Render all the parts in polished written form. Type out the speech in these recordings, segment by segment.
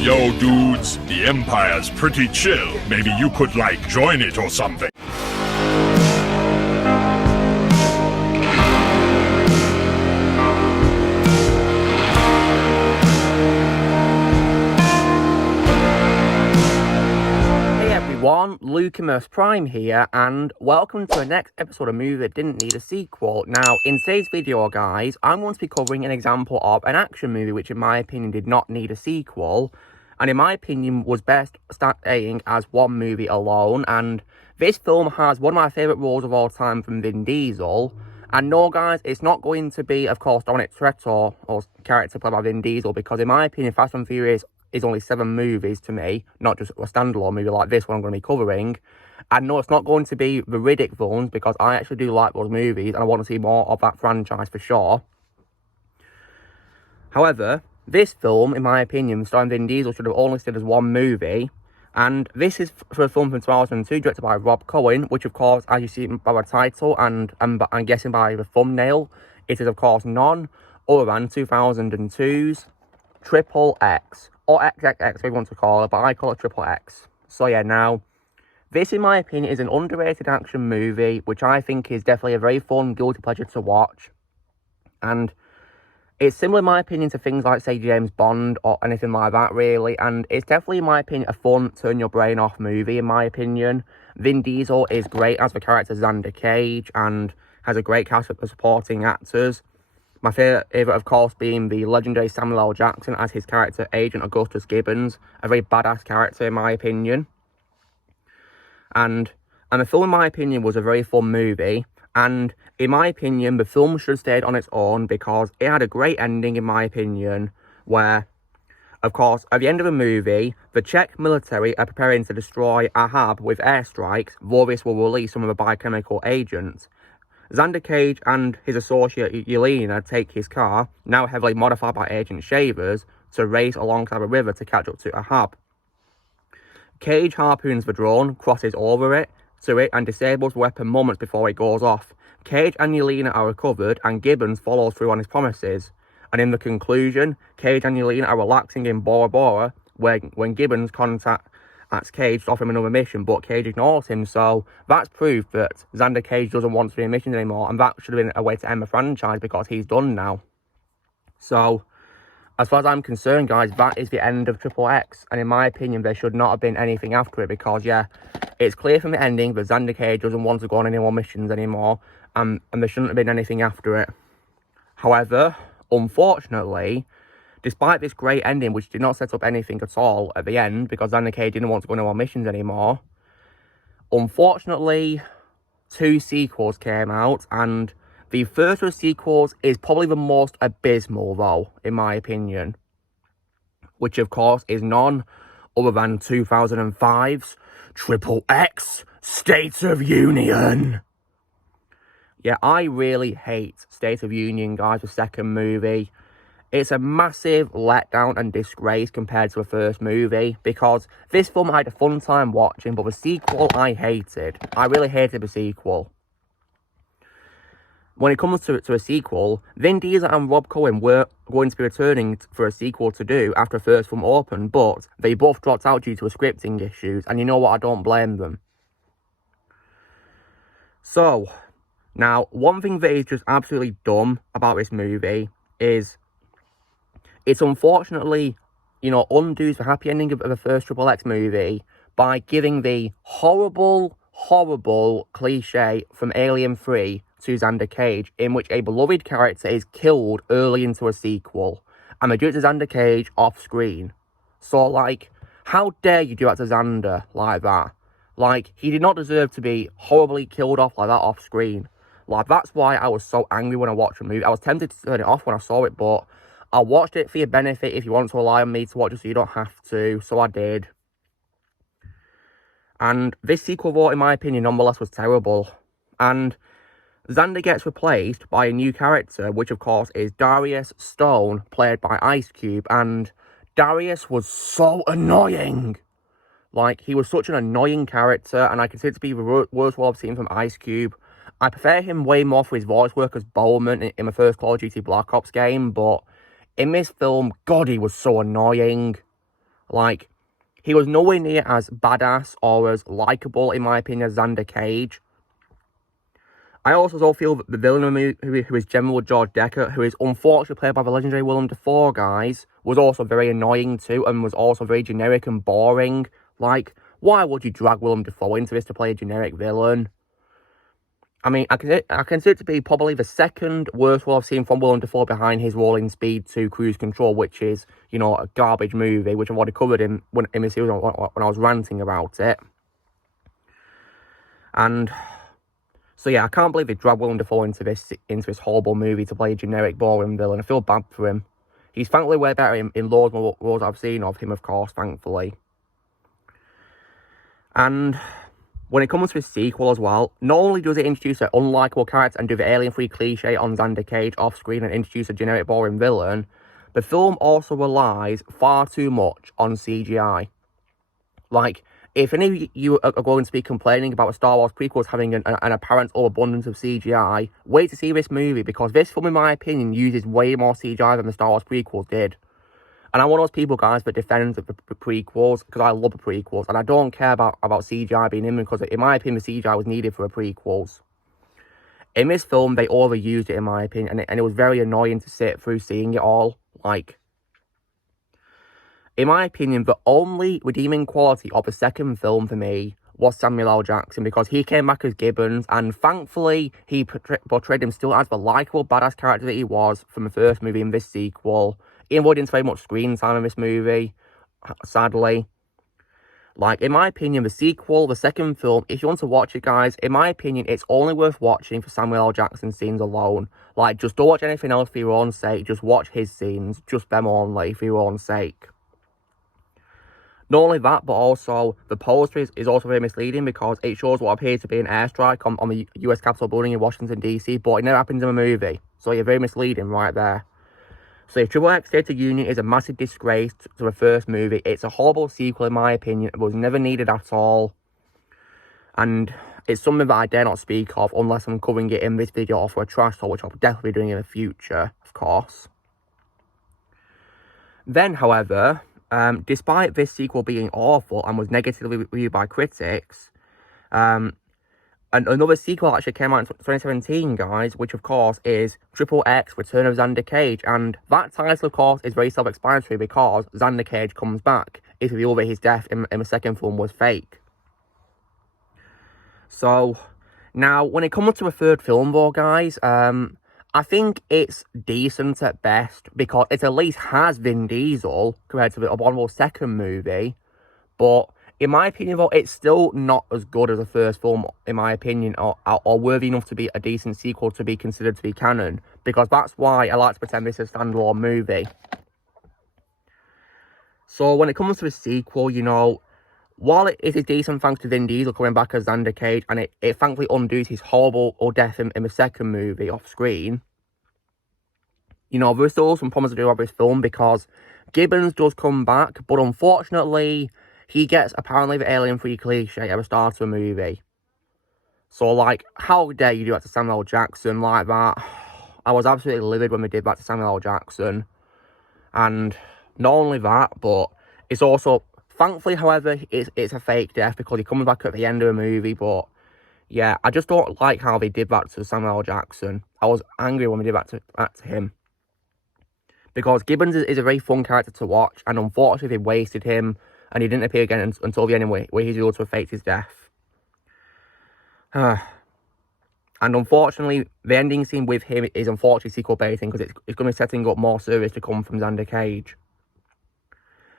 Yo, dudes, the Empire's pretty chill. Maybe you could, join it or something. Hey everyone, Lucimus Prime here, and welcome to the next episode of Movie That Didn't Need a Sequel. Now, in today's video, guys, I'm going to be covering an example of an action movie which, in my opinion, did not need a sequel, and in my opinion, was best staying as one movie alone. And this film has one of my favourite roles of all time from Vin Diesel. And no, guys, it's not going to be, of course, Dominic Toretto or character played by Vin Diesel, because in my opinion, Fast and Furious is only 7 movies to me, not just a standalone movie like this one I'm going to be covering. And no, it's not going to be the Riddick films, because I actually do like those movies and I want to see more of that franchise for sure. However, this film, in my opinion, starring Vin Diesel, should have only stood as one movie. And this is for a film from 2002, directed by Rob Cohen, which, of course, as you see by the title and I'm guessing by the thumbnail, it is, of course, none other than 2002's Triple X, or XXX if you want to call it, but I call it Triple X. So yeah, now, this, in my opinion, is an underrated action movie, which I think is definitely a very fun, guilty pleasure to watch. And it's similar, in my opinion, to things like, say, James Bond or anything like that, really. And it's definitely, in my opinion, a fun, turn-your-brain-off movie, in my opinion. Vin Diesel is great as the character Xander Cage and has a great cast of supporting actors. My favourite, of course, being the legendary Samuel L. Jackson as his character, Agent Augustus Gibbons. A very badass character, in my opinion. And the film, in my opinion, was a very fun movie. And in my opinion, the film should have stayed on its own, because it had a great ending, in my opinion, where, of course, at the end of the movie, the Czech military are preparing to destroy Ahab with airstrikes, though this will release some of the biochemical agents. Xander Cage and his associate Yelena take his car, now heavily modified by Agent Shavers, to race alongside a river to catch up to Ahab. Cage harpoons the drone, crosses over it, and disables the weapon moments before it goes off. Cage and Yelena are recovered, and Gibbons follows through on his promises. And in the conclusion, Cage and Yelena are relaxing in Bora Bora, when Gibbons contacts Cage to offer him another mission, but Cage ignores him. So that's proof that Xander Cage doesn't want to be in missions anymore, and that should have been a way to end the franchise, because he's done now. So, as far as I'm concerned, guys, that is the end of Triple X. And in my opinion, there should not have been anything after it, because, yeah, it's clear from the ending that Xander Cage doesn't want to go on any more missions anymore, and there shouldn't have been anything after it. However, unfortunately, despite this great ending, which did not set up anything at all at the end, because Xander Cage didn't want to go on any more missions anymore, unfortunately, 2 sequels came out, and the first of the sequels is probably the most abysmal, though, in my opinion, which, of course, is none other than 2005's Triple X State of Union. Yeah, I really hate State of Union, guys, the second movie. It's a massive letdown and disgrace compared to the first movie, because this film I had a fun time watching, but the sequel I hated. I really hated the sequel. When it comes to a sequel, Vin Diesel and Rob Cohen were going to be returning for a sequel to do after the first film opened, but they both dropped out due to scripting issues, and you know what, I don't blame them. So, now, one thing that is just absolutely dumb about this movie is it's unfortunately, undoes the happy ending of the first Triple X movie by giving the horrible cliche from Alien 3 to Xander Cage, in which a beloved character is killed early into a sequel, and they do it to Xander Cage off screen. So, how dare you do that to Xander like that? He did not deserve to be horribly killed off like that off screen. That's why I was so angry when I watched the movie. I was tempted to turn it off when I saw it, but I watched it for your benefit if you want to rely on me to watch it so you don't have to, so I did. And this sequel, though, in my opinion, nonetheless was terrible. And Xander gets replaced by a new character, which of course is Darius Stone, played by Ice Cube, and Darius was so annoying. He was such an annoying character, and I consider it to be the worst role I've seen from Ice Cube. I prefer him way more for his voice work as Bowman in the first Call of Duty Black Ops game, but in this film, God, he was so annoying. Like, he was nowhere near as badass or as likable, in my opinion, as Xander Cage. I also feel that the villain of the movie, who is General George Decker, who is unfortunately played by the legendary Willem Dafoe, guys, was also very annoying too, and was also very generic and boring. Like, why would you drag Willem Dafoe into this to play a generic villain? I mean, I consider it to be probably the second worst role I've seen from Willem Dafoe behind his role in Speed 2 Cruise Control, which is, you know, a garbage movie, which I've already covered in the series when I was ranting about it. And so yeah, I can't believe they dragged Willem Dafoe into this horrible movie to play a generic, boring villain. I feel bad for him. He's thankfully way better in loads more roles I've seen of him, of course, thankfully. And when it comes to his sequel as well, not only does it introduce an unlikable character and do the alien-free cliche on Xander Cage off-screen and introduce a generic, boring villain, the film also relies far too much on CGI. Like, if any of you are going to be complaining about Star Wars prequels having an apparent overabundance of CGI, wait to see this movie, because this film, in my opinion, uses way more CGI than the Star Wars prequels did. And I'm one of those people, guys, that defends the prequels, because I love the prequels, and I don't care about CGI being in them, because in my opinion, the CGI was needed for the prequels. In this film, they overused it, in my opinion, and it was very annoying to sit through seeing it all. Like, in my opinion, the only redeeming quality of the second film for me was Samuel L. Jackson, because he came back as Gibbons, and thankfully, he portrayed him still as the likeable, badass character that he was from the first movie in this sequel. Even though he didn't very much screen time in this movie, sadly. Like, in my opinion, the sequel, the second film, if you want to watch it, guys, in my opinion, it's only worth watching for Samuel L. Jackson scenes alone. Like, just don't watch anything else for your own sake. Just watch his scenes, just them only, for your own sake. Not only that, but also, the poster is also very misleading, because it shows what appears to be an airstrike on the US Capitol building in Washington, D.C., but it never happens in the movie. So you're very misleading right there. So if Triple X State of Union is a massive disgrace to the first movie, it's a horrible sequel in my opinion. It was never needed at all. And it's something that I dare not speak of unless I'm covering it in this video or for a trash talk, which I'll definitely be doing in the future, of course. Then, however, despite this sequel being awful and was negatively reviewed by critics, and another sequel actually came out in 2017, guys, which, of course, is Triple X Return of Xander Cage. And that title, of course, is very self-explanatory, because Xander Cage comes back. It's revealed that his death in the second film was fake. So, now, when it comes to a third film, though, guys, I think it's decent at best, because it at least has Vin Diesel compared to the abominable second movie. But in my opinion, though, it's still not as good as the first film, in my opinion, or worthy enough to be a decent sequel to be considered to be canon. Because that's why I like to pretend this is a standalone movie. So when it comes to the sequel, you know, while it is decent thanks to Vin Diesel coming back as Xander Cage, and it thankfully undoes his horrible death in the second movie off screen, you know, there's still some problems to do with this film, because Gibbons does come back, but unfortunately, he gets apparently the alien-free cliche at the start of the movie. So, like, how dare you do that to Samuel L. Jackson like that? I was absolutely livid when they did that to Samuel L. Jackson. And not only that, but it's also, thankfully, however, it's a fake death, because he comes back at the end of the movie. But yeah, I just don't like how they did that to Samuel L. Jackson. I was angry when they did that to him. Because Gibbons is a very fun character to watch, and unfortunately they wasted him, and he didn't appear again until the end, where he's revealed to have faked his death. And unfortunately, the ending scene with him is unfortunately sequel baiting, because it's going to be setting up more service to come from Xander Cage.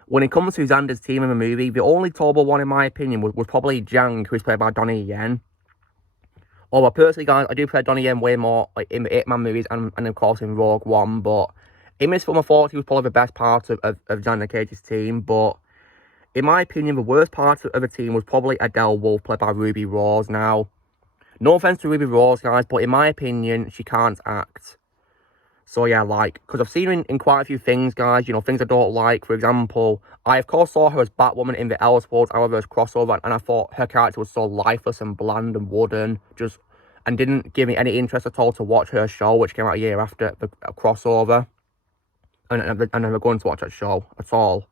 When it comes to Xander's team in the movie, the only tolerable one, in my opinion, was probably Jang, who's played by Donnie Yen. Although, personally, guys, I do play Donnie Yen way more, like, in the Ip Man movies and of course, in Rogue One, but in this film, I thought he was probably the best part of Xander Cage's team, but in my opinion, the worst part of the team was probably Adele Wolf, played by Ruby Rose. Now, no offense to Ruby Rose, guys, but in my opinion, she can't act. So yeah, like, because I've seen her in quite a few things, guys, you know, things I don't like. For example, I of course saw her as Batwoman in the Elseworlds Arrowverse crossover, and I thought her character was so lifeless and bland and wooden, and didn't give me any interest at all to watch her show, which came out a year after the crossover. And I'm never going to watch that show at all.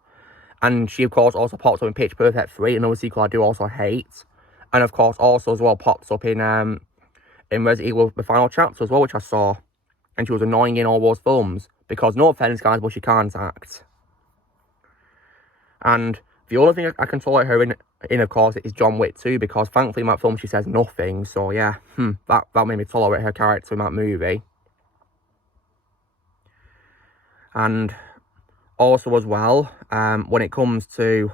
And she, of course, also pops up in Pitch Perfect 3, another sequel I do also hate. And, of course, also as well pops up in Resident Evil, the final chapter as well, which I saw. And she was annoying in all those films. Because, no offense, guys, but she can't act. And the only thing I can tolerate her in, of course, is John Wick 2. Because, thankfully, in that film, she says nothing. So, yeah, that made me tolerate her character in that movie. And also as well, when it comes to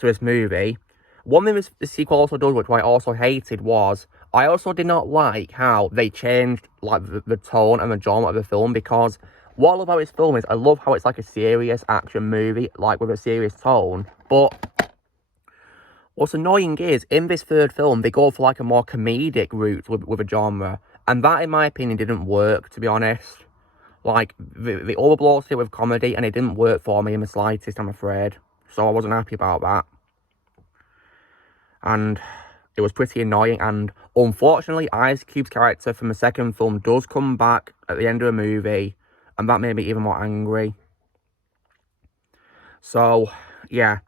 this movie, one thing the sequel also does, which I also hated, was I also did not like how they changed like the tone and the genre of the film. Because what I love about this film is I love how it's like a serious action movie, like with a serious tone. But what's annoying is in this third film they go for like a more comedic route with a genre, and that, in my opinion, didn't work, to be honest. Like, they overblows it with comedy, and it didn't work for me in the slightest, I'm afraid. So I wasn't happy about that. And it was pretty annoying, and unfortunately, Ice Cube's character from the second film does come back at the end of the movie, and that made me even more angry. So, yeah.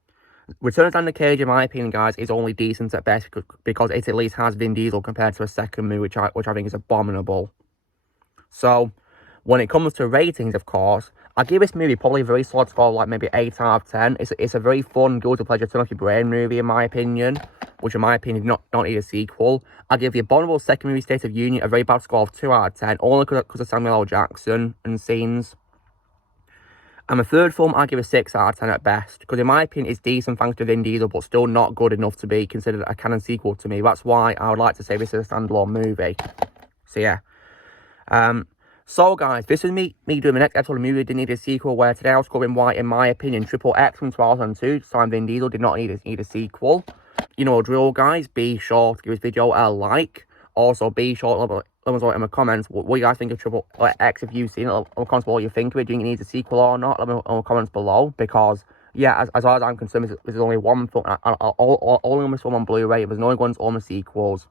Return of Xander Cage, in my opinion, guys, is only decent at best, because it at least has Vin Diesel compared to a second movie, which I think is abominable. So, when it comes to ratings, of course, I give this movie probably a very solid score, like maybe 8 out of 10. It's a very fun, guilty pleasure, turn off your brain movie, in my opinion, which, in my opinion, don't need a sequel. I give the abominable second movie, State of Union, a very bad score of 2 out of 10, only because of Samuel L. Jackson and scenes. And the third film, I give a 6 out of 10 at best, because in my opinion, it's decent thanks to Vin Diesel, but still not good enough to be considered a canon sequel to me. That's why I would like to say this is a standalone movie. So, yeah. So, guys, this is me doing the next episode of Movie Didn't Need a Sequel, where today I was covering why, in my opinion, Triple X from 2002, starring Vin Diesel, did not need a sequel. You know, drill, guys. Be sure to give this video a like. Also, be sure to let us know in the comments what you guys think of Triple X, if you've seen it. Let me know what you think of it. Do you think it needs a sequel or not? Let me know in the comments below. Because, yeah, as far as I'm concerned, this is only one film. Only on this film on Blu-ray. There's no going to own the sequels.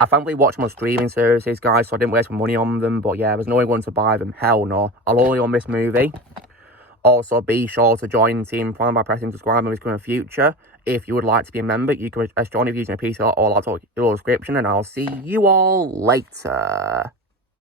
I thankfully watch them on streaming services, guys, so I didn't waste my money on them. But yeah, there's no one to buy them. Hell no. I'll only own this movie. Also, be sure to join Team Prime by pressing subscribe in the future. If you would like to be a member, you can join if using a PC or laptop in the description. And I'll see you all later.